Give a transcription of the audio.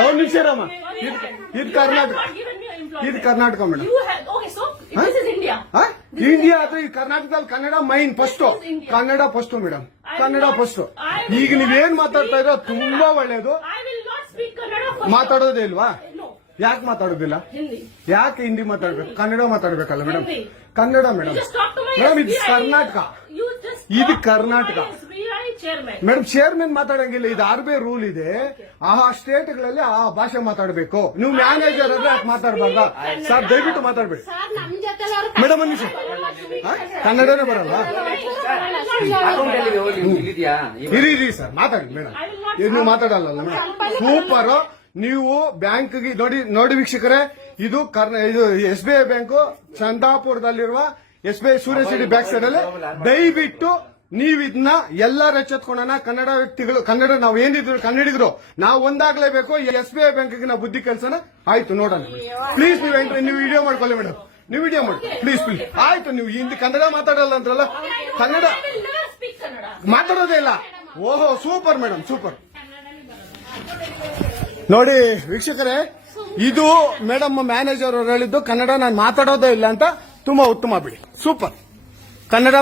ಒಂದು ನಿಮಿಷ ರಾಮ, ಇದು ಕರ್ನಾಟಕ, ಇದು ಕರ್ನಾಟಕ ಮೇಡಮ್. ಇಂಡಿಯಾ ಅದು ಈ ಕರ್ನಾಟಕದಲ್ಲಿ Kannada main first, Kannada first madam, Kannada first. ಈಗ ನೀವೇನ್ ಮಾತಾಡ್ತಾ ಇರೋ ತುಂಬಾ ಒಳ್ಳೇದು. ಮಾತಾಡೋದೇ ಇಲ್ವಾ? ಯಾಕೆ ಮಾತಾಡೋದಿಲ್ಲ? ಯಾಕೆ ಹಿಂದಿ ಮಾತಾಡ್ಬೇಕು? ಕನ್ನಡ ಮಾತಾಡ್ಬೇಕಲ್ಲ ಮೇಡಮ್? ಕನ್ನಡ ಮೇಡಮ್. ಮೇಡಮ್ ಇದು ಕರ್ನಾಟಕ, ಇದು ಕರ್ನಾಟಕ ಮೇಡಮ್. ಚೇರ್ಮನ್ ಮಾತಾಡಂಗಿಲ್ಲ, ಇದು RBI ರೂಲ್ ಇದೆ. ಆ ಸ್ಟೇಟ್ಗಳಲ್ಲಿ ಆ ಭಾಷೆ ಮಾತಾಡಬೇಕು. ನೀವು ಮ್ಯಾನೇಜರ್ ಆದ್ರೆ ಯಾಕೆ ಮಾತಾಡಬಾರ್ದ ಸರ್? ದಯವಿಟ್ಟು ಮಾತಾಡ್ಬೇಡಿ ಮೇಡಮ್. ಒಂದು ನಿಮಿಷ, ಕನ್ನಡನೇ ಬರಲ್ಲ? ಇರಿ ಸರ್, ಮಾತಾಡಿ ಮೇಡಮ್. ನೀವು ಮಾತಾಡಲ್ಲ ಮೇಡಮ್? ಸೂಪರ್. ನೀವು ಬ್ಯಾಂಕ್ಗೆ ನೋಡಿ ವೀಕ್ಷಕರೇ, ಇದು SBI ಬ್ಯಾಂಕು ಚಂದಾಪುರದಲ್ಲಿರುವ SBI ಸೂರ್ಯ ಸಿಟಿ ಬ್ಯಾಕ್ ಸೈಡ್ ಅಲ್ಲಿ. ದಯವಿಟ್ಟು ನೀವು ಇದನ್ನ ಎಲ್ಲರೂ ಎಚ್ಚೆತ್ಕೊಳ್ಳೋಣ. ಕನ್ನಡ ವ್ಯಕ್ತಿಗಳು, ಕನ್ನಡ ನಾವು ಏನಿದ್ರು ಕನ್ನಡಿಗರು ನಾವು ಒಂದಾಗ್ಲೇಬೇಕು. SBI ಬ್ಯಾಂಕ್ಗೆ ನಾವು ಬುದ್ಧಿ ಕಲ್ಸೋಣ. ಆಯ್ತು, ನೋಡೋಣ ಪ್ಲೀಸ್. ನೀವು ವಿಡಿಯೋ ಮಾಡ್ಕೊಳ್ಳಿ ಮೇಡಮ್, ನೀವು ವಿಡಿಯೋ ಮಾಡಿ ಪ್ಲೀಸ್ ಪ್ಲೀಸ್. ಆಯ್ತು, ನೀವು ಹಿಂದಿ ಕನ್ನಡ ಮಾತಾಡಲ್ಲ ಅಂದ್ರಲ್ಲ, ಕನ್ನಡ ಮಾತಾಡೋದೇ ಇಲ್ಲ. ಓಹೋ, ಸೂಪರ್ ಮೇಡಮ್, ಸೂಪರ್. ನೋಡಿ ವೀಕ್ಷಕರೇ, ಇದು ಮೇಡಮ್ ಮ್ಯಾನೇಜರ್ ಅವರು ಹೇಳಿದ್ದು ಕನ್ನಡ ನಾನು ಮಾತಾಡೋದೇ ಇಲ್ಲ ಅಂತ. ತುಂಬಾ ಉತ್ತಮ ಬಿಡಿ, ಸೂಪರ್. ಕನ್ನಡ